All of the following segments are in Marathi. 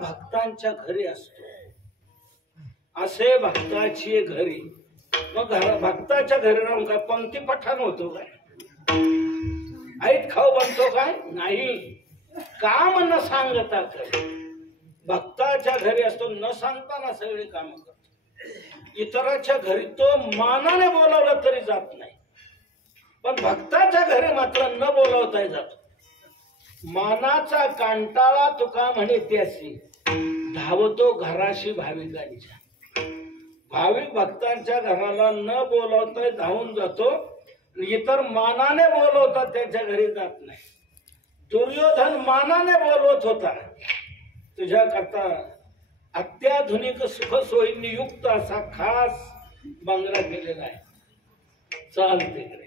भक्तांच्या घरी असतो असे भक्ताची घरी मग भक्ताच्या घरी राहून काय पंक्ती पठाण होतो काय ऐत खाऊ बनतो काय नाही काम न सांगता काय भक्ताच्या घरी असतो न सांगताना सगळे काम करतो इतराच्या घरी तो मानाने बोलावलं तरी जात नाही पण भक्ताच्या घरी मात्र न बोलावता जातो मानाचा कांटाळा तुका म्हणे त्यासी धावतो घराशी भाविकांच्या भाविक भक्तांच्या घराला न बोलवता धावून जातो इतर मानाने बोलवतात त्याच्या घरी जात नाही दुर्योधन मानाने बोलवत होता तुझ्या करता अत्याधुनिक सुखसोयींनी युक्त असा खास बंगला केलेला आहे चाल तिकडे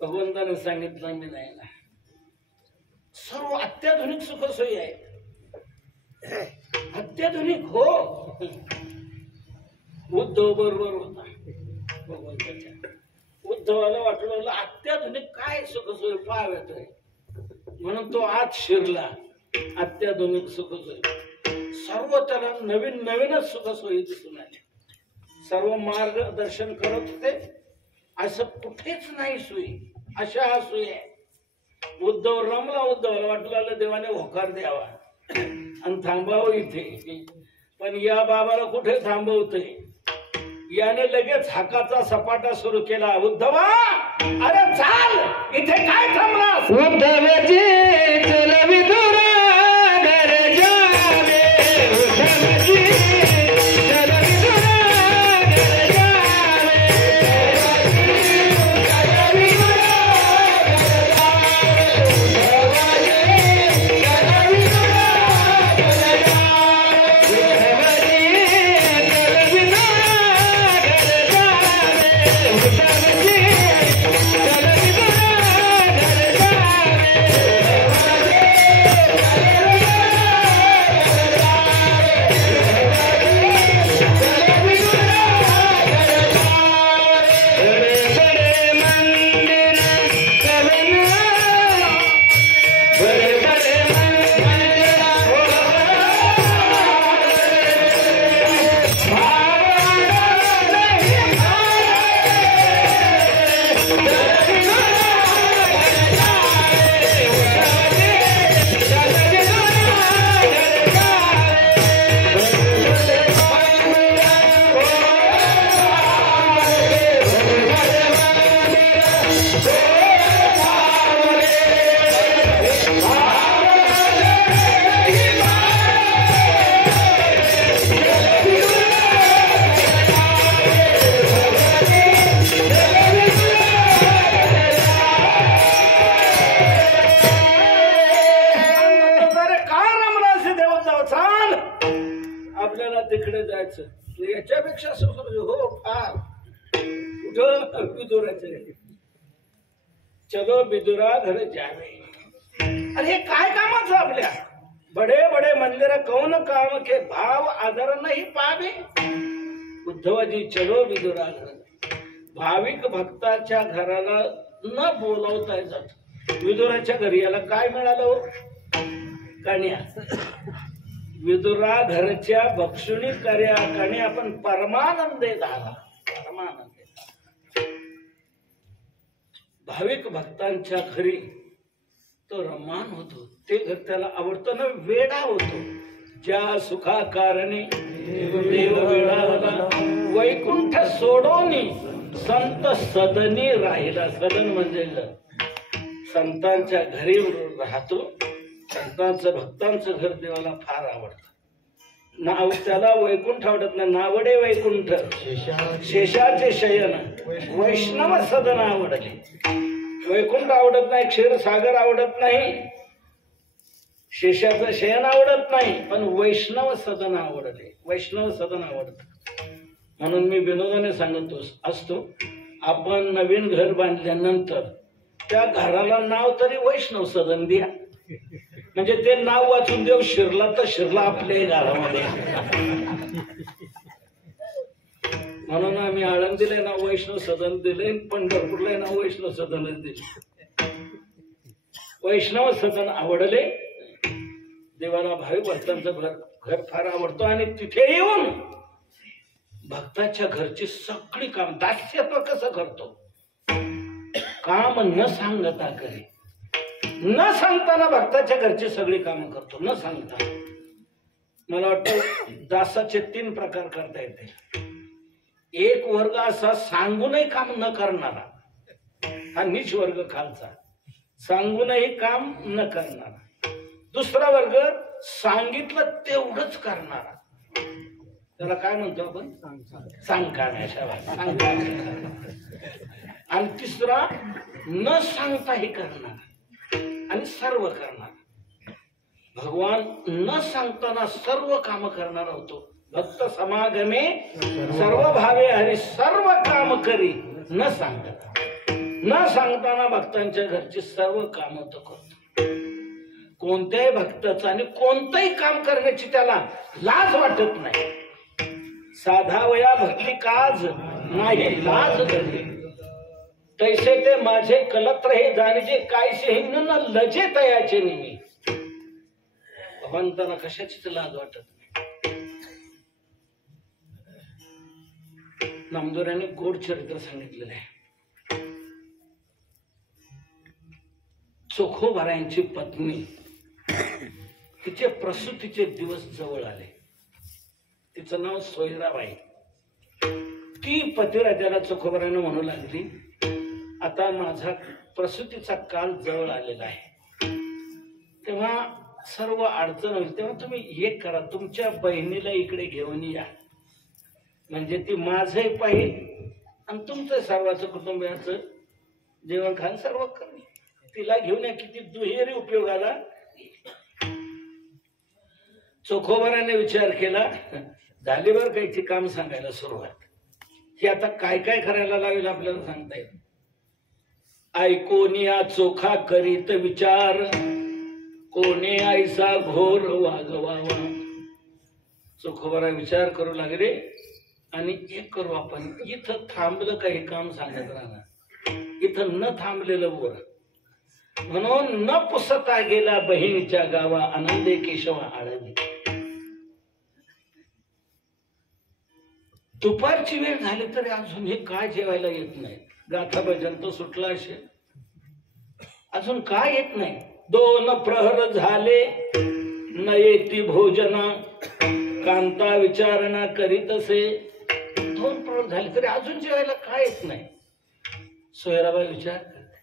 भगवंताने सांगितलं मी नाही ना सर्व अत्याधुनिक सुखसोयी आहेत अत्याधुनिक हो उद्धव बरोबर होता भगवंताच्या उद्धवाला वाटलं अत्याधुनिक काय सुखसोयी पाहाव्यात म्हणून तो आत शिरला अत्याधुनिक सुखसोयी सर्व त्याला नवीन नवीनच सुखसोयी दिसून आल्या सर्व मार्गदर्शन करत होते असं कुठेच नाही सोयी अशा सोयी आहे उद्धव रमला उद्धवाला वाटलं देवाने होकार द्यावा आणि थांबावं इथे पण या बाबाला कुठे थांबवतोय याने लगेच हाकाचा सपाटा सुरू केला उद्धवा अरे चाल इथे काय थांबलास उद्धवजी चल विदुरा घर जावे उद्धवजी चल विदुरा घर जावे तिकडे जायचं याच्यापेक्षा हो फार कुठं बिदुराचं चलो बिदुरा घर जावे अरे काय कामाचं आपल्या बडे बडे मंदिर कौन काम के भाव आदर नाही पावे उद्धवजी चलो विदुरा घर. भाविक भक्ताच्या घराला न बोलावता जात. विदुराच्या घरी याला काय मिळालं हो? कन्या. विदुरा घरच्या भक्षुणी कर्या कन्या पण परमानंदे झाला. परमानंदे. भाविक भक्तांच्या घरी तो रमान होतो. ते घर त्याला आवडतं ना, वेडा होतो. ज्या सुखा कारणे देव वेळाला वैकुंठ सोडोनी संत सदनी राहिला. सदन म्हणजे संतांच्या घरी राहतो. संतांचं भक्तांचं घर देवाला फार आवडतं. नाव त्याला वैकुंठ आवडत नाही. नावडे वैकुंठ शेषाचे शयन वैष्णव सदन आवडले. वैकुंठ आवडत नाही, क्षीरसागर आवडत नाही, शेषाचं शयन आवडत नाही, पण वैष्णव सदन आवडले. वैष्णव सदन आवडत. म्हणून मी विनोदाने सांगतो असतो, आपण नवीन घर बांधल्यानंतर त्या घराला नाव तरी वैष्णव सदन द्या. म्हणजे ते नाव वाचून देव शिरला तर शिरला आपल्या घरामध्ये. म्हणून आम्ही आळंदीला नाव वैष्णव सदन दिले, पंढरपूरला नाव वैष्णव सदनच दिले. वैष्णव सदन आवडले. देवाला भाविक भक्तांचं घर फार आवडतो. आणि तिथे येऊन भक्ताच्या घरची सगळी काम दास्यत्व कसं करतो. काम न सांगता करी. न सांगताना भक्ताच्या घरची सगळी कामं करतो. न सांगता. मला वाटतं दासाचे 3 प्रकार करता येते. एक वर्ग असा सांगूनही काम न करणारा, हा नीच वर्ग खालचा. सांगूनही काम न करणारा. दुसरा वर्ग सांगितलं तेवढंच करणारा, त्याला काय म्हणतो आपण? सांगकाण्या. आणि तिसरा न सांगताही करणारा आणि सर्व करणारा. भगवान न सांगताना सर्व काम करणारा होतो. भक्त समागमे सर्व भावे हरी सर्व काम करी न सांगता. न सांगताना भक्तांच्या घरची सर्व काम तो करतो. कोणत्याही भक्ताचं आणि कोणतंही काम करण्याची त्याला लाज वाटत नाही. साधा वया भक्ती काज नाही लाज धरली. तैसे ते माझे कलत्र हे जाणीचे कायसे हिंग न लजे तयाचे निमी. भगवंताला कशाचीच लाज वाटत नाही. नामदेवांनी गोड चरित्र सांगितलेलं आहे. चोखोबारायांची पत्नी, तिचे प्रसूतीचे दिवस जवळ आले. तिचं नाव सोयराबाई. ती पतिराजाला चोखोबारानं म्हणू लागली, आता माझा प्रसूतीचा काल जवळ आलेला आहे, तेव्हा सर्व अडचण होईल, तेव्हा तुम्ही एक करा, तुमच्या बहिणीला इकडे घेऊन या. म्हणजे ती माझंही पाहिजे आणि तुमचं सर्वांचं कुटुंबियाचं जेवण खाण सर्व कमी. तिला घेऊन या. किती दुहेरी उपयोगाला. चोखोबाराने विचार केला, झाली बरं काहीची काम सांगायला सुरुवात. ही आता काय काय करायला लागेल आपल्याला सांगता येईल. ऐकोनिया चोखा करीत विचार, कोणी ऐसा घोर वागवावा. चोखोबारा विचार करू लागले आणि एक करू आपण, इथं थांबलं काही काम सांगत राहणार, इथं न थांबलेलं बर. म्हणून न पुसता गेला बहिणीच्या गावा, आनंदे केशवा आळंदी. दुपारची वेळ झाली तरी अजून हे काय जेवायला येत नाही. गाथा भजन तो सुटला असेल, अजून काय येत नाही. 2 प्रहर झाले न येती भोजना, कांता विचारणा करीत असे. 2 प्रहर झाले तरी अजून जेवायला काय येत नाही. सोयराबाई विचार करते,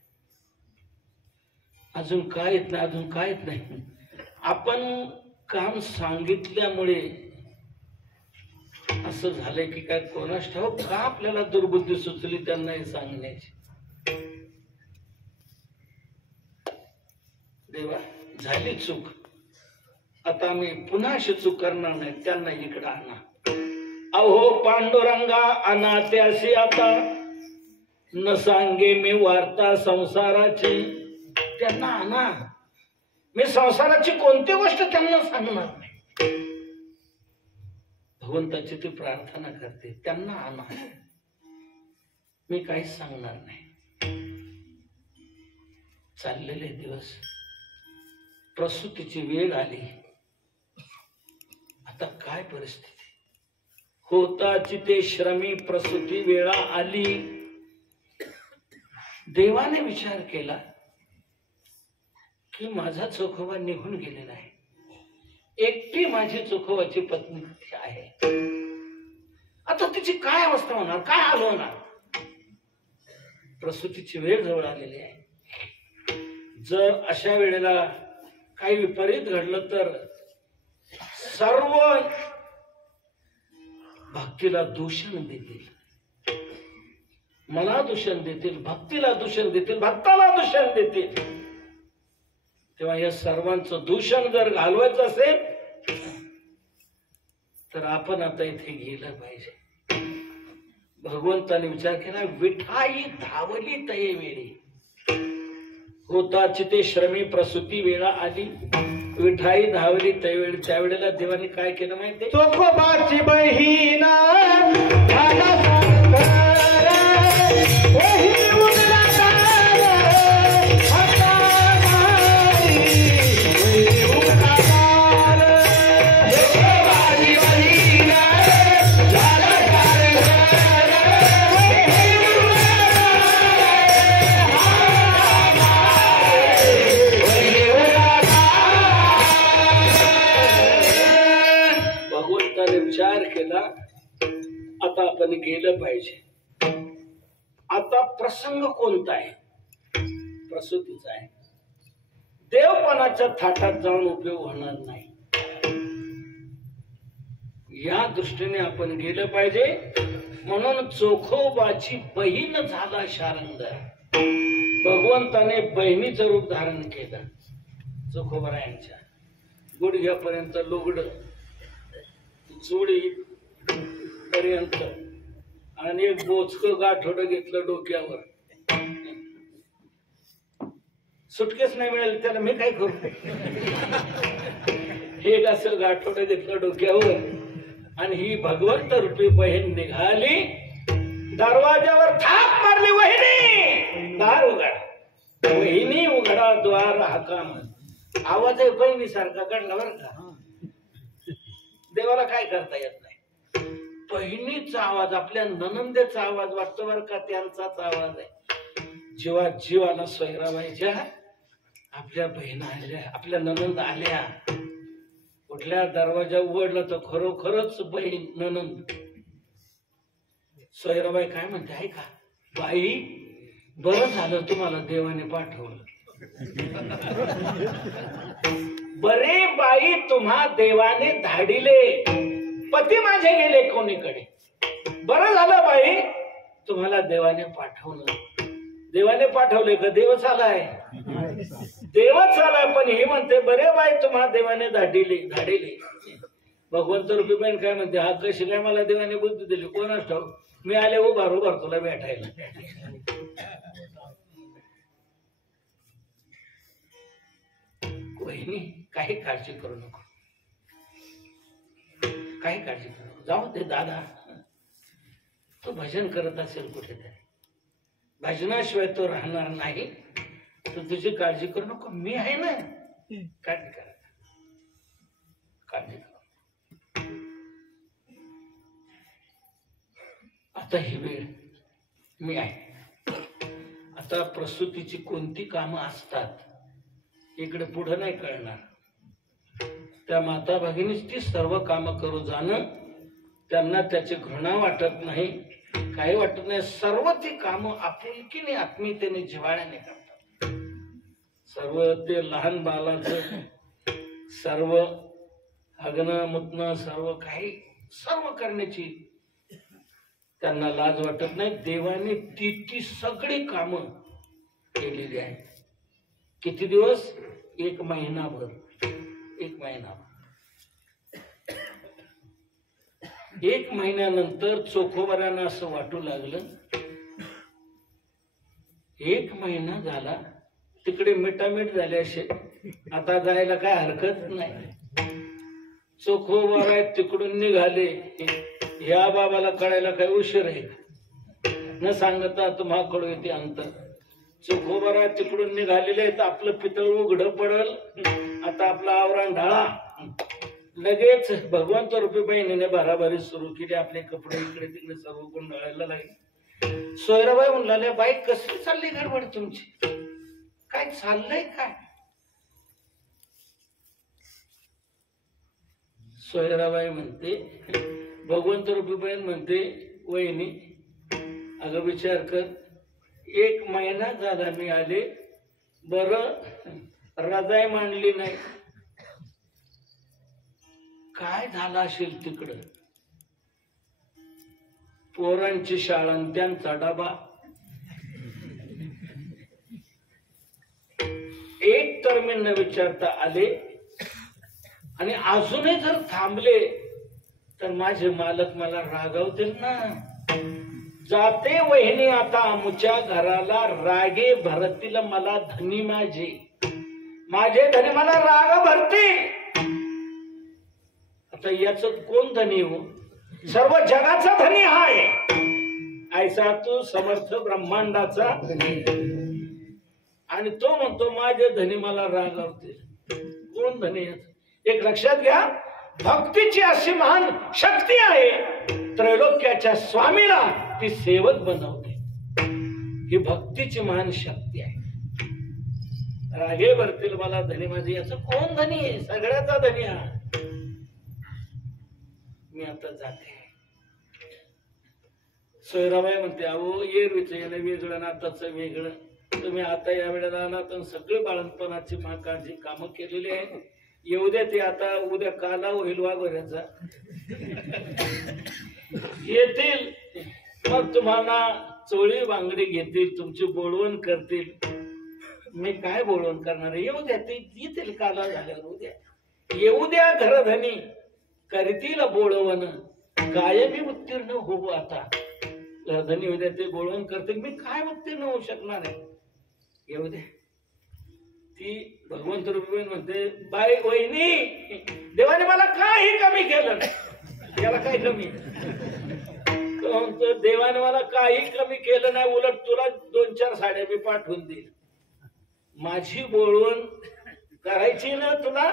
अजून काय येत नाही, अजून काय येत नाही. आपण काम सांगितल्यामुळे असं झालंय की काय कोणास ठाऊक का आपल्याला दुर्बुद्धी सुचली त्यांना हे सांगण्याची. देवा झाली चूक, आता मी पुन्हा अशी चूक करणार नाही. त्यांना इकडं आणा. अहो पांडुरंगा अनाथ्याशी आता, न सांगे मी वार्ता संसाराची. त्यांना आणा. मी संसाराची कोणती गोष्ट त्यांना सांगणार नाही. भगवंताची ती प्रार्थना करते, त्यांना आणा, मी काहीच सांगणार नाही. चाललेले दिवस, प्रसूतीची वेळ आली. आता काय परिस्थिती, होताची ते श्रमी प्रसूती वेळा आली. देवाने विचार केला की माझा चोखोबा निघून गेलेला आहे, एकटी माझी चोखोबाची पत्नी आहे. आता तिची काय अवस्था होणार, काय हाल होणार. प्रसूतीची वेळ जवळ आलेली आहे. जर अशा वेळेला काही विपरीत घडलं तर सर्व भक्तीला दूषण देतील, मला दूषण देतील, भक्तीला दूषण देतील, भक्ताला दूषण देतील. तेव्हा या सर्वांचं दूषण जर घालवायचं असेल तर आपण आता इथे गेलं पाहिजे. भगवंताने विचार केला, विठाई धावली तये वेळी, होताची ते श्रमी प्रसूती वेळा आली. विठाई धावली त्यावेळी, त्यावेळेला देवाने काय केलं माहिती, चोखोबाची बहीण विचार केला, आता आपण गेलं पाहिजे. आता प्रसंग कोणता आहे, प्रसूतीचा आहे. देवपणाच्या थाटात जाऊन उपयोग होणार नाही. या दृष्टीने आपण गेलं पाहिजे. म्हणून चोखोबाची बहीण झाला शारंगार. भगवंताने बहिणीचं रूप धारण केलं. चोखोबारायांच्या गुडघ्यापर्यंत लुगड, चुडी पर्यंत, आणि एक बोचकं गाठोडं घेतलं डोक्यावर. सुटकेच नाही मिळाली त्याला, मी काय करू. हे असं गाठोडं घेतलं डोक्यावर आणि ही भगवंत रूपी बहीण निघाली. दरवाजावर थाप मारली, वहिनी दार उघडा, वहिनी उघडा द्वार हाका. आवाज आहे बहिणी सारखा काढला बरं का. देवाला काय करता येत नाही. बहिणीचा आवाज, आपल्या ननंदेचा आवाज वाटतो बरं का, त्यांचाच आवाज आहे. जेव्हा जीवाला सोयराबाईच्या आपल्या बहिणी आल्या, आपल्या ननंद आल्या, कुठल्या दरवाजा उघडला तर खरोखरच बहीण ननंद. सोयराबाई काय म्हणते, ऐका बाई, बरं झालं तुम्हाला देवाने पाठवलं. बरे बाई, तुम्हा देवाने धाडिले, पती माझे गेले कोणीकडे. बरं झालं बाई, तुम्हाला देवाने पाठवलं. देवाने पाठवले का देवच आलाय, देवच आलाय. पण हे म्हणते, बरे बाई, तुम्हा देवाने धाडिले. भगवंत रूपी बहीण काय म्हणते, हा कशी काय मला देवाने बुद्धी दिली कोणाच ठाऊक, मी आले उभार तुला भेटायला. बहिणी, काही काळजी करू नको, काही काळजी करू नको. जाऊ दे दादा, तो भजन करत असेल कुठेतरी, भजनाशिवाय तो राहणार नाही. तर तुझी काळजी करू नको, मी आहे ना. काळजी करा, काळजी करा. आता ही वेळ मी आहे. आता प्रसूतीची कोणती कामं असतात इकडे पुढे नाही कळणार. त्या माता भगिनीच ती सर्व कामं करू जाणं, त्यांना त्याची घृणा वाटत नाही, काही वाटत नाही. सर्व ती कामं आपुलकीने, आत्मीयतेने, जिव्हाळ्याने करतात. सर्व ते लहान बालाचं सर्व हगणं मुतणं सर्व काही सर्व करण्याची त्यांना लाज वाटत नाही. देवाने ती सगळी कामं केलेली आहेत. किती दिवस, एक महिनाभर. एक महिन्यानंतर चोखोबारांना असं वाटू लागलं, एक महिना झाला, तिकडे मिठामीठ झाले असे, आता जायला काय हरकत नाही. चोखोबार आहेत तिकडून निघाले. ह्या बाबाला कळायला काही उशीर आहे न सांगता तुम्हा कळू येते अंतर. चोखोबार आहेत तिकडून निघालेले आहेत. आपलं पितळ उघड पडल. आता आपला आवरण ढाळा. लगेच भगवंत रूपी बहिणीने भराभरी सुरू केली. आपले कपडे इकडे तिकडे सर्व गुंडाळायला लागले. सोयराबाई म्हणला, बाई कसली चालली गडबड तुमची, काय चाललंय काय? सोयराबाई म्हणते, भगवंत रूपी बहीण म्हणते, वहिनी अगं विचार कर, 1 महिना झाला मी आले, बरं रजाई मांडली नाही. काय झालं असेल तिकडं? पोरांची शाळा त्यांचा डबा. एक तर मी न विचारता आले आणि अजूनही जर थांबले तर माझे मालक मला रागवतील ना. जाते वहिनी आता आमच्या घराला, रागे भरतील मला धनी माझे धनी मला राग भरतील. आता याच कोण धनी हो? सर्व जगाचा धनी हाय. ऐसा तू समर्थ ब्रह्मांडाचा आणि तो म्हणतो माझे धनी मला रागवतील. कोण धनी? एक लक्षात घ्या, भक्तीची अशी महान शक्ती आहे, त्रैलोक्याच्या स्वामीला ती सेवक बनवते. ही भक्तीची महान शक्ती आहे. रागे भरतील मला धनी माझे, याच कोण धनी आहे? सगळ्याचा धनी हा. मी आता जाते. सोयराबाई म्हणते, अहो एरवीच येणं वेगळं, नाताचं वेगळं. तुम्ही आता या वेळेला आला तर सगळे बाळणपणाची काळजी कामं केलेली आहे. येऊ द्या ते आता, उद्या काला होईल वाघोऱ्याचा. येतील मग तुम्हाला चोळी बांगडी घेतील, तुमची बोलवण करतील. मी काय बोलवण करणार आहे? येऊ द्या ते, येतील काला झाल्यावर. उद्या येऊ द्या घरधनी, करतील बोलवण, कायमी उत्तीर्ण होऊ. आता घरधनी उद्या ते बोलवण करतील, मी काय उत्तीर्ण होऊ शकणार आहे? येऊ द्या. ती भगवंत रूपी म्हणते, बाई वहिनी, देवाने मला काही कमी केलं नाही. याला काय कमी? म्हणतो, देवाने मला काही कमी केलं नाही, उलट तुला 2-4 साड्या मी पाठवून देईल. माझी बोलवण करायची ना तुला,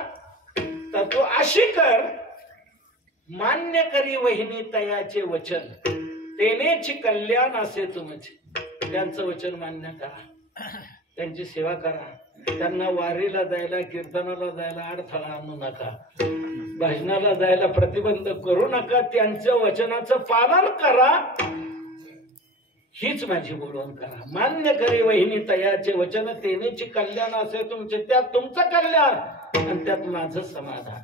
तर तू अशी कर, मान्य करी वहिनी तयाचे वचन, तेनेची कल्याण असे तुमचे. त्यांचं वचन मान्य करा, त्यांची सेवा करा. त्यांना वारीला जायला, कीर्तनाला जायला अडथळा आणू नका, भजनाला जायला प्रतिबंध करू नका. त्यांच्या वचनाचं पालन करा. हीच माझी बोलवण करा. मान्य करी वहिनी तयाचे वचन, तेनेची कल्याण असे तुमचे. त्यात तुमचं कल्याण आणि त्यात माझं समाधान.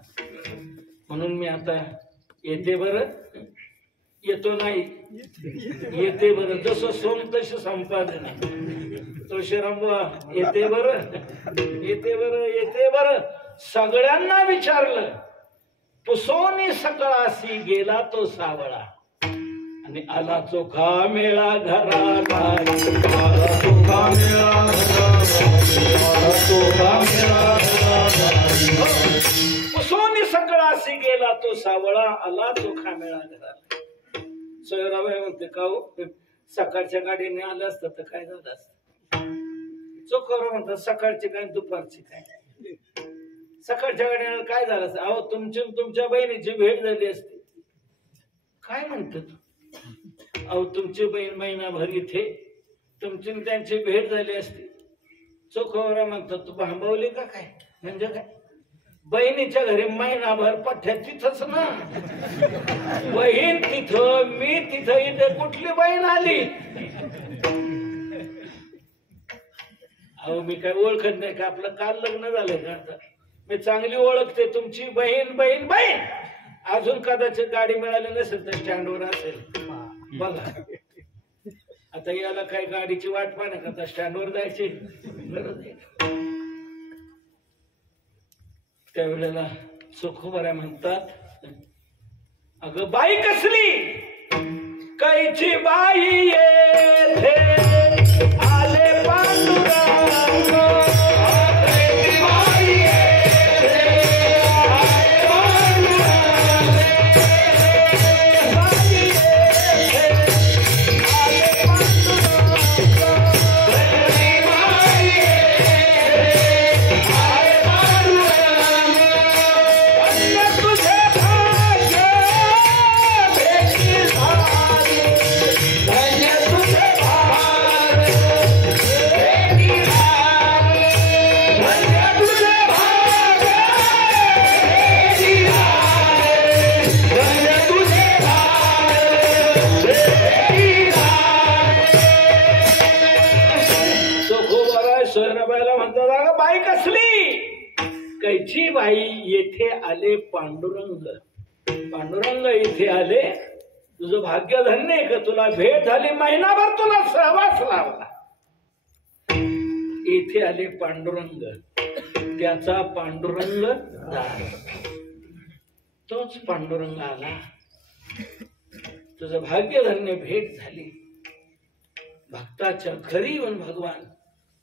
म्हणून मी आता येते. बरं येतो नाही, येते बरं. जसं सोम तसे संपादन. तुळशीरामबुवा येते बरं, येते बरं, येते बरं. सगळ्यांना विचारलं. पुसोनी सकळासी गेला तो सावळा, आणि आला चोखा मेळा घराला. आला चोखा मेळा पुसोनी सकळासी गेला तो सावळा, आला चोखा मेळा घराला. सोयराबाई म्हणते, का हो, सकाळच्या गाडीने आलं असतं तर काय झालं असतं? चोखोरा म्हणतात, सकाळची काय दुपारची काय? सकाळच्या गाडीने काय झालं असतं? अहो तुमच्या बहिणीची भेट झाली असती. काय म्हणतात? अहो तुमची बहीण महिनाभर इथे, तुमची त्यांची भेट झाली असती. चोखोरा म्हणतात, तू भांबवली का काय? म्हणजे काय? बहिणीच्या घरी महिनाभर पठ्या तिथंच ना. बहीण तिथं, मी तिथं, इथे कुठली बहीण आली? अहो मी काय ओळखत नाही का? आपलं काल लग्न झालंय का? आता मी चांगली ओळखते तुमची बहीण. बहीण बहीण अजून कदाचित गाडी मिळाली नसेल तर स्टँडवर असेल. बघा आता याला काय गाडीची वाट पाहणं का? आता स्टँडवर जायची गरज आहे. त्यावेळेला चोखोबाऱ्या म्हणतात, अगं बाई कसली? कैची बाई येथे आले पांडुरंग. कैची बाई येथे आले पांडुरंग. कैची बाई येथे आले पांडुरंग, पांडुरंग इथे आले, तुझं भाग्य धन्य आहे का तुला भेट झाली, महिनाभर तुला सहवास लावला. इथे आले पांडुरंग, त्याचा पांडुरंग झाला. तोच पांडुरंग आला, तुझं भाग्य धन्य भेट झाली. भक्ताच्या घरी येऊन भगवान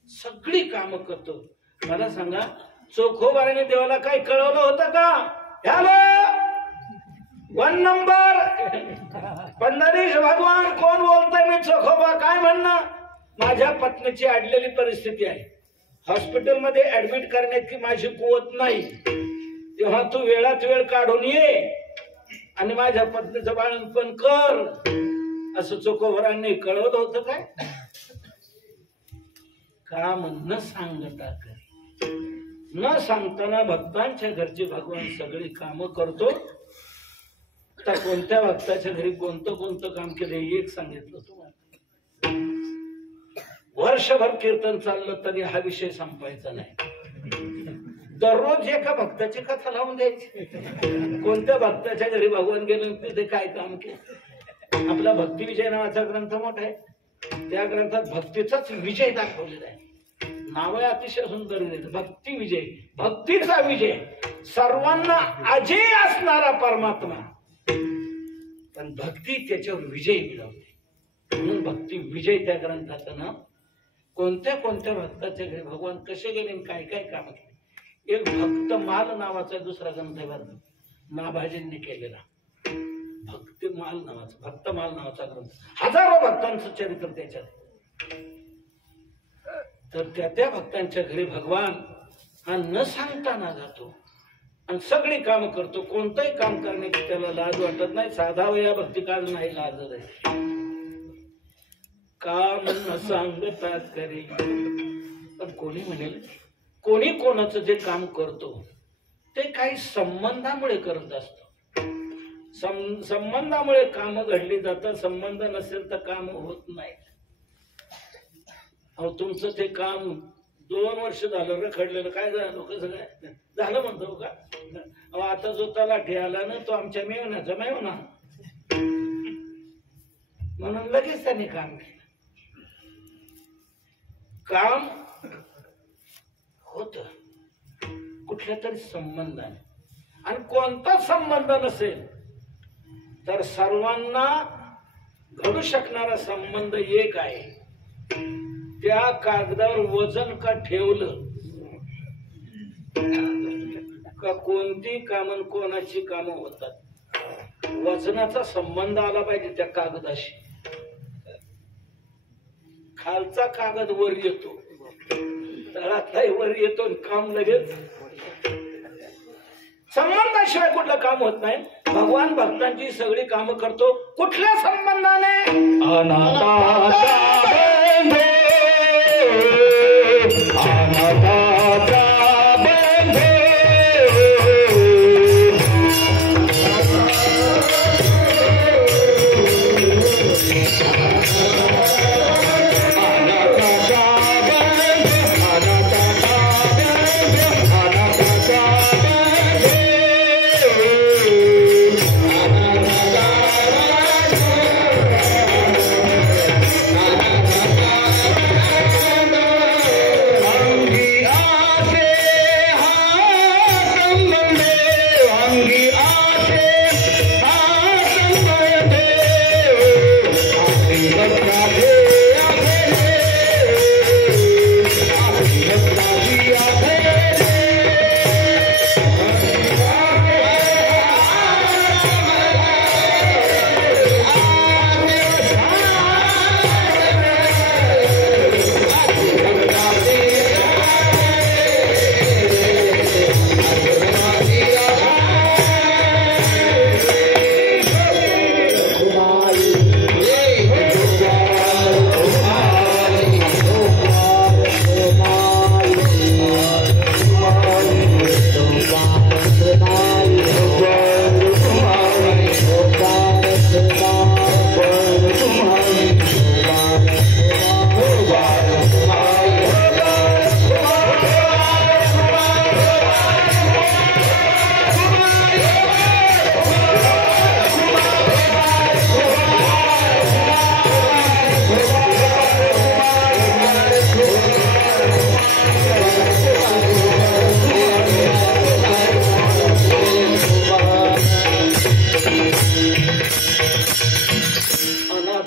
सगळी कामं करतो. मला सांगा, चोखोबाने देवाला काही कळवलं होतं का? हॅलो 1 नंबर पंढरीश भगवान कोण बोलतोय? मी चोखोबा. काय म्हणणं? माझ्या पत्नीची अडलेली परिस्थिती आहे, हॉस्पिटलमध्ये ऍडमिट करण्याची माझी कुवत नाही, तेव्हा तू वेळात वेळ काढून ये आणि माझ्या पत्नीचं बाळंतपण कर, असं चोखोबरांनी कळवलं होतं काय? काम न सांगता करी, न सांगताना भक्तांच्या घरची भगवान सगळी कामं करतो. आता कोणत्या भक्ताच्या घरी कोणतं कोणतं काम केलं एक सांगितलं तुम्हाला. वर्षभर कीर्तन चाललं तरी हा विषय संपायचा नाही. दररोज एका भक्ताची कथा लावून द्यायची. कोणत्या भक्ताच्या घरी भगवान गेले तिथे काय काम केलं. आपला भक्ती विजय नावाचा ग्रंथ मोठा आहे, त्या ग्रंथात भक्तीचाच विजय दाखवलेला आहे. नाव अतिशय सुंदर आहे, भक्ती विजय, भक्तीचा विजय, सर्वांना अजय असणारा परमात्मा, पण भक्ती त्याच्यावर विजय मिळवते, म्हणून भक्ती विजय त्या ग्रंथाचं नाव. कोणत्या कोणत्या भक्ताच्या घरी भगवान कसे गेले आणि काय काय काम केले. एक भक्त माल नावाचा दुसरा ग्रंथ आहे, नाभाजींनी केलेला भक्तिमाल नावाचा, भक्तमाल नावाचा ग्रंथ, हजारो भक्तांचं चरित्र त्याच्यात. तर त्या भक्तांच्या घरी भगवान हा न सांगताना जातो आणि सगळी काम करतो. कोणतंही काम करण्याची त्याला लाज वाटत नाही. साधा वया भक्ती काळ नाही लाज आहे. काम न सांगता करी. पण कोणी म्हणेल, कोणी कोणाचं जे काम करतो ते काही संबंधामुळे करत असतो. संबंधामुळे काम घडली जातात. संबंध नसेल तर काम होत नाही. अहो तुमचं ते काम 2 वर्ष झालं रखडलेलं, काय झालं कसं काय झालं म्हणतो का? अहो आता जो तलाठी आला ना तो आमच्या मेवण्याचा मेवना, म्हणून लगेच त्यांनी काम केलं. काम होत कुठल्या तरी संबंधाने, आणि कोणता संबंध नसेल तर सर्वांना घडू शकणारा संबंध एक आहे. त्या कागदावर वजन का ठेवलं का कोणती कामं कोणाची कामं होतात. वजनाचा संबंध आला पाहिजे त्या कागदाशी. खालचा कागद वर येतो, तळातलाही वर येतो, काम लगेच. संबंधाशिवाय कुठलं काम होत नाही. भगवान भक्तांची सगळी कामं करतो. कुठल्या संबंधाने?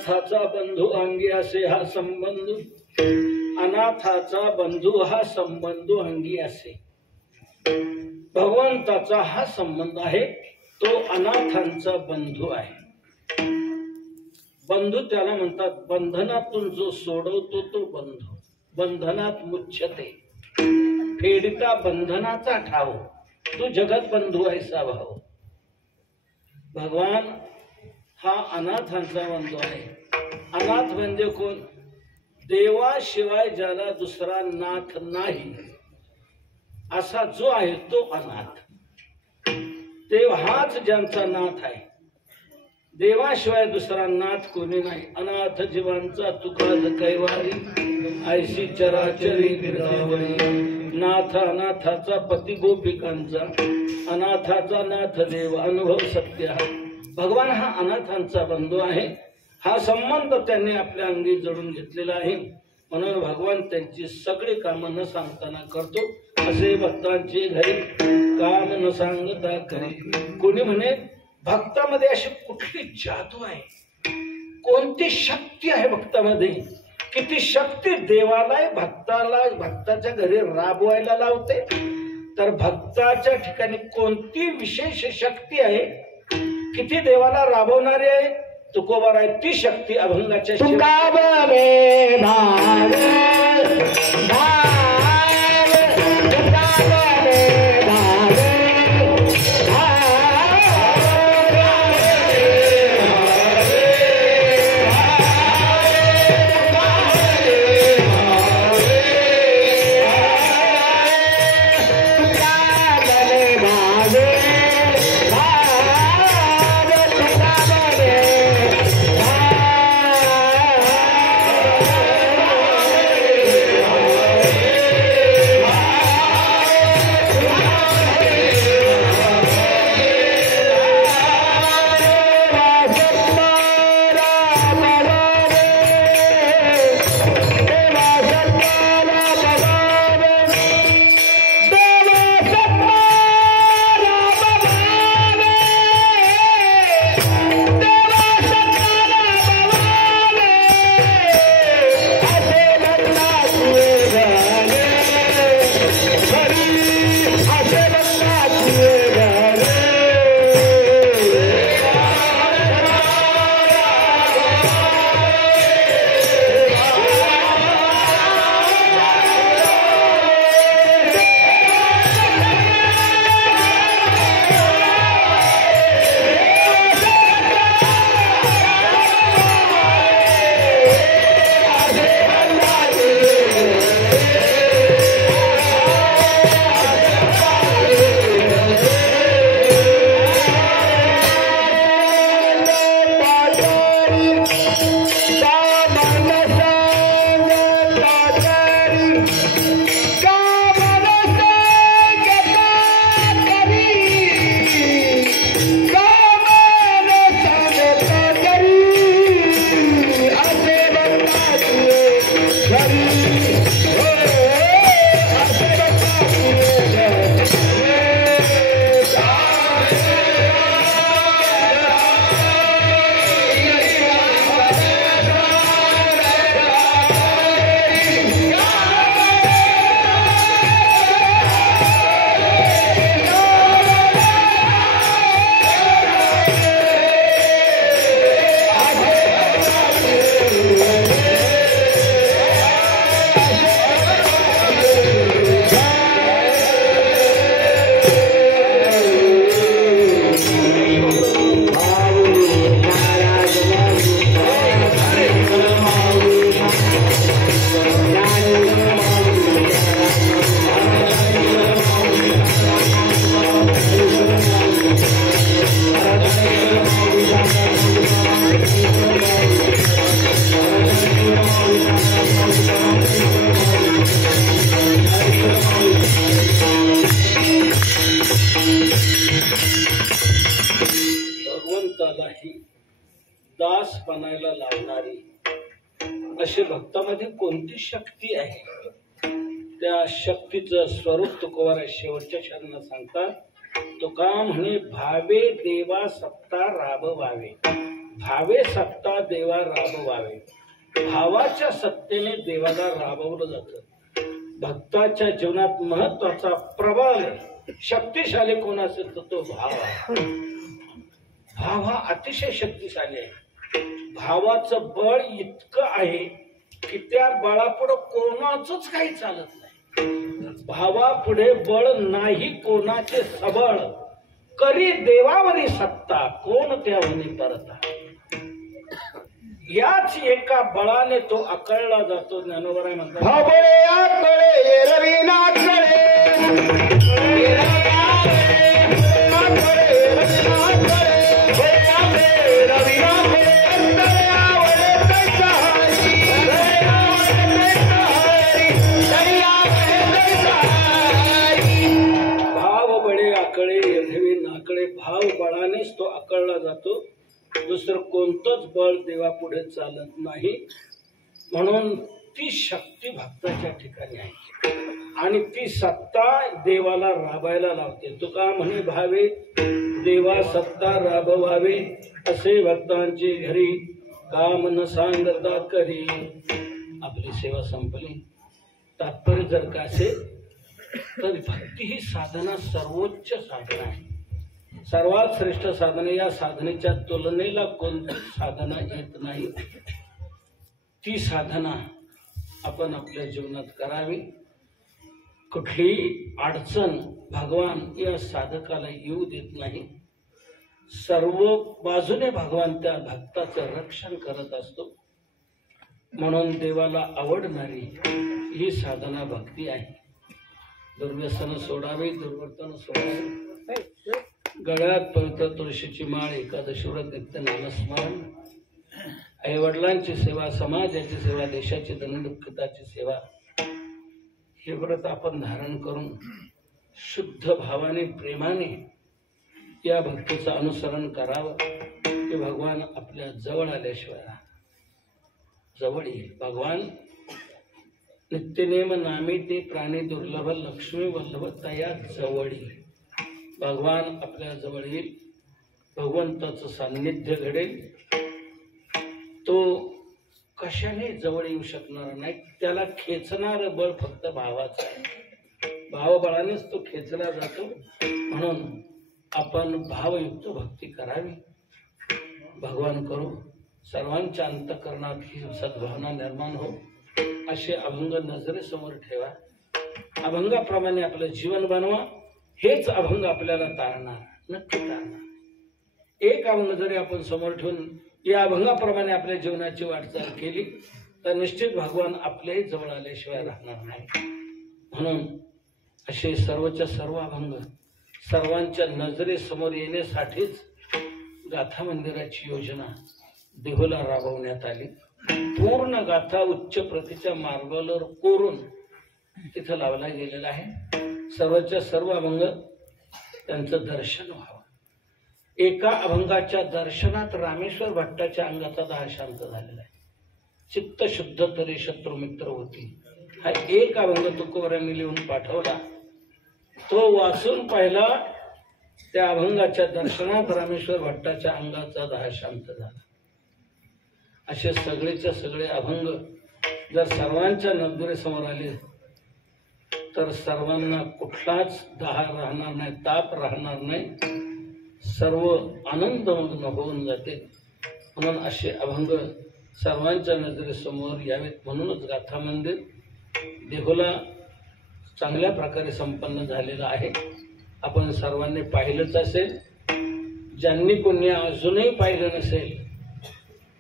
अनाथाचा बंधू अंगी असे हा संबंध, अनाथाचा बंधू हा संबंध अंगी असे. भगवंताचा हा संबंध आहे, तो अनाथांचा बंधू आहे. बंधू त्याला म्हणतात, बंधनातून जो सोडवतो तो बंधू. बंधनात मुच्छते, फेडिता बंधनाचा ठाव, तू जगत बंधू ऐसा भाव. भगवान हा अनाथांचा बंधू आहे. अनाथ म्हणजे कोण? देवाशिवाय ज्याला दुसरा नाथ नाही असा जो आहे तो अनाथ. देव हाच ज्यांचा नाथ आहे. देवाशिवाय दुसरा नाथ कोणी नाही. अनाथ जीवांचा तुकाज कैवारी, ऐशी चराचरी गिरदावरी. नाथ अनाथाचा पती गोपिकांचा, अनाथाचा नाथ देव अनुभव सत्य. भगवान हा अनाथांचा बंधू आहे. हा संबंध त्यांनी आपल्या अंगी जडून घेतलेला आहे. म्हणून भगवान त्यांची सगळी कामं न सांगताना करतो. असे भक्तांची घरी काम न सांगता करी. कोणी म्हणे भक्तामध्ये अशी कुठली जादू आहे, कोणती शक्ती आहे भक्तामध्ये, किती शक्ती देवाला भक्ताला भक्ताच्या घरी राबवायला लावते. तर भक्ताच्या ठिकाणी कोणती विशेष शक्ती आहे, किती देवाला राबवणारी आहे, तुकोबार आहे. ती शक्ती अभंगाच्या दास बनायला लावणारी अशी भक्तामध्ये कोणती शक्ती आहे? त्या शक्तीचं स्वरूप तुकोबार शेवटच्या शरणात सांगतात. तुका म्हणे भावे देवा सत्ता राबवावे. भावे सत्ता देवा राबवावे. भावाच्या सत्तेने देवाला राबवलं जातं. भक्ताच्या जीवनात महत्वाचा प्रबळ शक्तिशाली कोण असेल तर तो भाव आहे. भाव हा अतिशय शक्तिशाली आहे. भावाचं बळ इतकं आहे की त्या बळापुढे कोणाचंच काही चालत नाही. भावापुढे बळ नाही कोणाचे सबळ. करी देवावरी सत्ता कोण त्यावरी परता. याच एका बळाने तो अकळला जातो. ज्ञानोबराय म्हणतात भाबळे आकळे रवीना आकळे भाव बळे आकळे एरवी नाकळे. भाव बळानेच तो अकळला जातो. दुसरं कोणतंच बळ देवापुढे चालत नाही. म्हणून ती शक्ती भक्ताच्या ठिकाणी आहे आणि ती सत्ता देवाला राबायला लावते. तुका म्हणे भावे देवा सत्ता राबवावे. असे भक्तांची घरी काम न सांगता करी. आपली सेवा संपली. तात्पर्य जर का असेल तर भक्ती ही साधना सर्वोच्च साधना आहे. सर्वात श्रेष्ठ साधना. या साधनेच्या तुलनेला कोणती साधना येत नाही. ती साधना आपण आपल्या जीवनात करावी. कुठलीही अडचण भगवान या साधकाला येऊ देत नाही. सर्व बाजूने भगवान त्या भक्ताचं रक्षण करत असतो. म्हणून देवाला आवडणारी ही साधना भक्ती आहे. दुर्व्यसन सोडावी, दुर्वर्तन सोडावे. गळ्यात पवित्र तुळशीची माळ, एकादशी व्रत, नित्य नामस्मरण, आई वडिलांची सेवा, समाजाची सेवा, देशाची दंडुखताची सेवा, हे व्रत आपण धारण करून शुद्ध भावाने प्रेमाने या भक्तीचं अनुसरण करावं. की भगवान आपल्या जवळ आल्याशिवाय जवळ येईल. भगवान नित्यनेम नामी ते प्राणी दुर्लभ लक्ष्मी वल्लभ तया जवळ येईल. भगवान आपल्या जवळ येईल. भगवंताचं सान्निध्य घडेल. तो कशाने जवळ येऊ शकणार नाही. त्याला खेचणार बळ फक्त भावाचं आहे. भावबळानेच तो खेचला जातो. म्हणून आपण भावयुक्त भक्ती करावी. भगवान करू सर्वांच्या अंतःकरणात ही सद्भावना निर्माण हो. असे अभंग नजरेसमोर ठेवा. अभंगाप्रमाणे आपलं जीवन बनवा. हेच अभंग आपल्याला तारणार, नक्की तारणार. एक अभंग जरी आपण समोर ठेवून या अभंगाप्रमाणे आपल्या जीवनाची वाटचाल केली तर निश्चित भगवान आपल्याही जवळ आल्याशिवाय राहणार नाही. म्हणून असे सर्वच्या सर्व अभंग सर्वांच्या नजरेसमोर येण्यासाठीच गाथा मंदिराची योजना देहुला राबवण्यात आली. पूर्ण गाथा उच्च प्रतीच्या मार्गावर कोरून तिथं लावला गेलेला आहे. सर्वच्या सर्व अभंग त्यांचं दर्शन व्हावं. एका अभंगाच्या दर्शनात रामेश्वर भट्टाच्या अंगाचा दाह शांत झालेला आहे. चित्त शुद्ध तरी शत्रू मित्र होती. हा एक अभंग तुकोबरांनी लिहून पाठवला. तो वाचून पाहिला. त्या अभंगाच्या दर्शनात रामेश्वर भट्टाच्या अंगाचा दाह शांत झाला. असे सगळेच्या सगळे अभंग जर सर्वांच्या नजरेसमोर आले तर सर्वांना कुठलाच दाह राहणार नाही, ताप राहणार नाही. सर्व आनंदमग्न होऊन जाते. म्हणून असे अभंग सर्वांच्या नजरेसमोर यावेत. म्हणूनच गाथा मंदिर देहुला चांगल्या प्रकारे संपन्न झालेलं आहे. आपण सर्वांनी पाहिलंच असेल. ज्यांनी कोणी अजूनही पाहिलं नसेल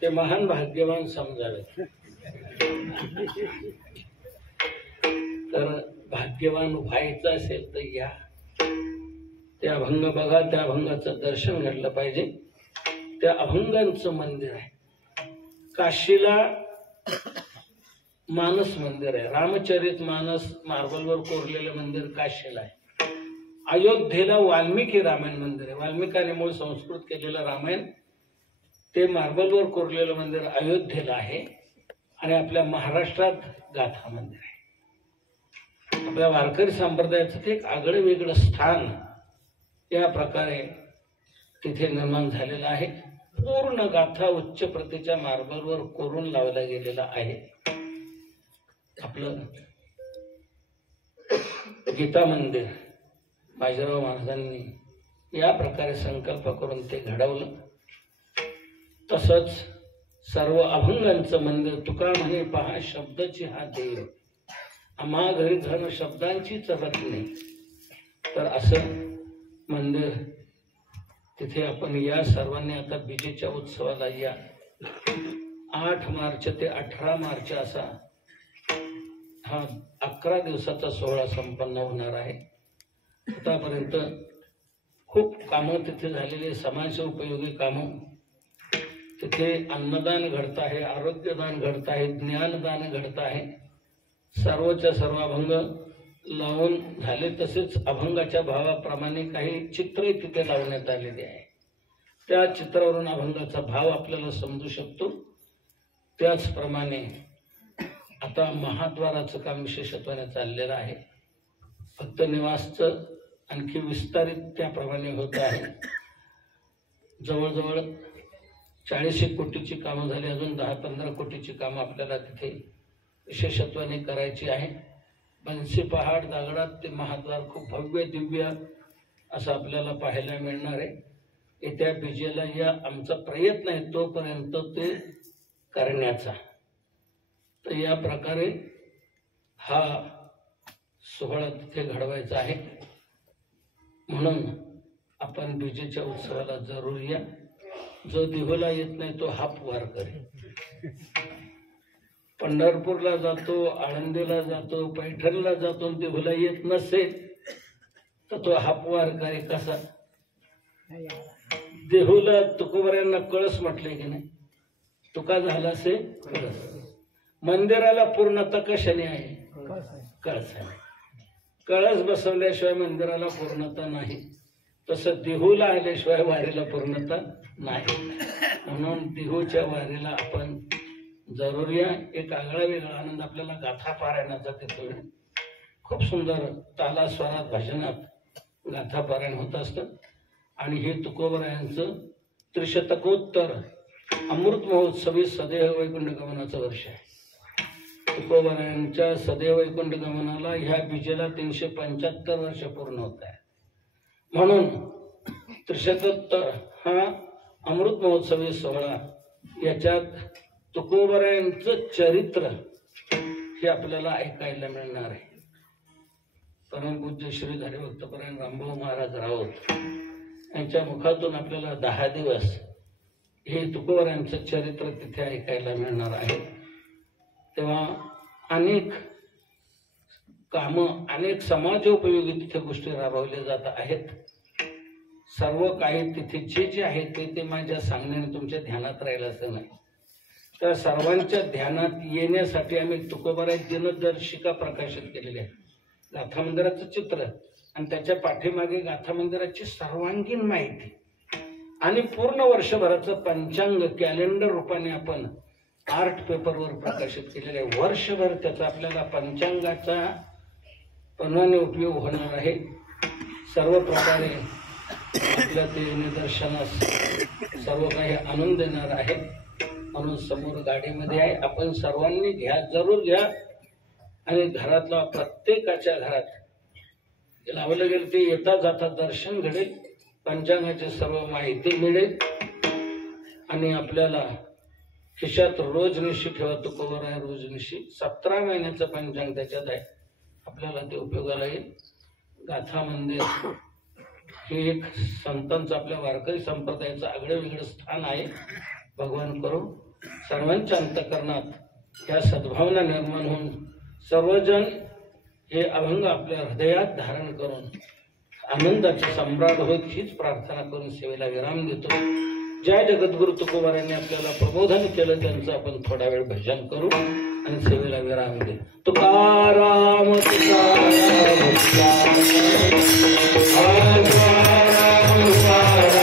ते महान भाग्यवान समजावेत. तर भाग्यवान व्हायचं असेल तर या त्या अभंग बघा. त्या अभंगाचं दर्शन घडलं पाहिजे. त्या अभंगांचं मंदिर आहे. काशीला मानस मंदिर आहे. रामचरित मानस मार्बलवर कोरलेलं मंदिर काशीला आहे. अयोध्येला वाल्मिकी रामायण मंदिर आहे. वाल्मिकाने मूळ संस्कृत केलेलं रामायण ते मार्बलवर कोरलेलं मंदिर अयोध्येला आहे. आणि आपल्या महाराष्ट्रात गाथा मंदिर आहे. आपल्या वारकरी संप्रदायाचं ते एक आगळं वेगळं स्थान या प्रकारे तिथे निर्माण झालेलं आहे. पूर्ण गाथा उच्च प्रतीच्या मार्बलवर कोरून लावला गेलेला आहे. आपलं गीता मंदिर बाजीराव महाराजांनी या प्रकारे संकल्प करून ते घडवलं. तसंच सर्व अभंगांचं मंदिर. तुका म्हणे पहा शब्दाची हा देव, आम्हा घरी धन शब्दांचीच रत्ने. तर असं मंदिर तिथे आपण या सर्वांनी आता बीजेच्या उत्सवाला या. 8 मार्च ते 18 मार्च असा हा 11 दिवसाचा सोहळा संपन्न होणार आहे. आतापर्यंत खूप कामं तिथे झालेली, समाज उपयोगी कामं. तिथे अन्नदान घडत आहे, आरोग्यदान घडत आहे, ज्ञानदान घडत आहे. सर्वच्या सर्व अभंग लावून झाले. तसेच अभंगाच्या भावाप्रमाणे काही चित्रे तिथे लावण्यात आलेली आहे. त्या चित्रावरून अभंगाचा भाव आपल्याला समजू शकतो. त्याचप्रमाणे आता महाद्वाराचं काम विशेषत्वाने चाललेलं आहे. फक्त निवासचं आणखी विस्तारित त्याप्रमाणे होत आहे. जवळजवळ 40 कोटीची कामं झाली. अजून 10-15 कोटीची कामं आपल्याला तिथे विशेषत्वाने करायची आहे. बन्सी पहाड दगडात ते महाद्वार खूप भव्य दिव्य असं आपल्याला पाहायला मिळणार आहे. येत्या बीजेला या आमचा प्रयत्न आहे तोपर्यंत ते करण्याचा. तर या प्रकारे हा सोहळा तिथे घडवायचा आहे. म्हणून आपण बीजेच्या उत्सवाला जरूर या. जो देहूला येत नाही तो हाप वारकरी. पंढरपूरला जातो, आळंदीला जातो, पैठणला जातो, देहूला येत नसेल तर तो हाप वारकरी कसा? देहूला तुकोबऱ्यांना कळस म्हटले की नाही? तुका झाला से कळस. मंदिराला पूर्णता कशाने आहे? कळस आहे. कळस बसवल्याशिवाय मंदिराला पूर्णता नाही. तसं देहूला आल्याशिवाय वारीला पूर्णता नाही. म्हणून देहूच्या वारीला आपण जरूर या. एक आगळा वेगळा आनंद आपल्याला गाथा पारायणाचा तिथे खूप सुंदर ताला स्वरात भजनात गाथा पारायण होत असतं. आणि हे तुकोबरायांचं त्रिशतकोत्तर अमृत महोत्सवी सदैव वैकुंठ गमनाचं वर्ष आहे. तुकोबरायांच्या सदैव वैकुंठ गमनाला ह्या बीजेला 375 वर्ष पूर्ण होत आहे. म्हणून त्रिशतोत्तर हा अमृत महोत्सवी सोहळा, याच्यात तुकोबरायांचं चरित्र हे आपल्याला ऐकायला मिळणार आहे. परमपूज्य श्री हरिभक्तपरायण रामभाऊ महाराज राऊत यांच्या मुखातून आपल्याला 10 दिवस हे तुकोबरायांचं चरित्र तिथे ऐकायला मिळणार आहे. तेव्हा अनेक कामं, अनेक समाजोपयोगी तिथे गोष्टी राबवल्या जात आहेत. सर्व काही तिथे जे आहे ते माझ्या सांगण्याने तुमच्या ध्यानात राहील असं नाही. त्या सर्वांच्या ध्यानात येण्यासाठी आम्ही तुकोबराय दिनदर्शिका प्रकाशित केलेली आहे. गाथा मंदिराचं चित्र आणि त्याच्या पाठीमागे गाथा मंदिराची सर्वांगीण माहिती आणि पूर्ण वर्षभराचं पंचांग कॅलेंडर रूपाने आपण आर्ट पेपरवर प्रकाशित केलेलं आहे. वर्षभर त्याचा आपल्याला पंचांगाचा प्रमाणे उपयोग होणार आहे. सर्व प्रकारे आपल्या ते निदर्शनास सर्व काही आणून देणार आहे. म्हणून समोर गाडीमध्ये आहे, आपण सर्वांनी घ्या, जरूर घ्या. आणि घरातला प्रत्येकाच्या घरात लावलं गेलं ते येता जाता दर्शन घडेल, पंचांगाची सर्व माहिती मिळेल. आणि आपल्याला खिशात रोजनिशी ठेवा. तुकोबराय रोजनिशी 17 महिन्याचं पंचांग त्याच्यात आहे, आपल्याला ते उपयोगाला येईल. गाथा मंदिर हे एक संतांचं, आपल्या वारकरी संप्रदायाचं आगळं वेगळं स्थान आहे. भगवान करो सर्वांच्या अंतःकरणात ह्या सद्भावना निर्माण होऊन सर्वजण हे अभंग आपल्या हृदयात धारण करून आनंदाचे सम्राट होत हीच प्रार्थना करून सेवेला विराम देतो. ज्या जगद्गुरु तुकोबरायांनी आपल्याला प्रबोधन केलं त्यांचं आपण थोडा वेळ भजन करू आणि सेवेला विराम दे. तुकाराम तुकाराम तुकाराम तुकाराम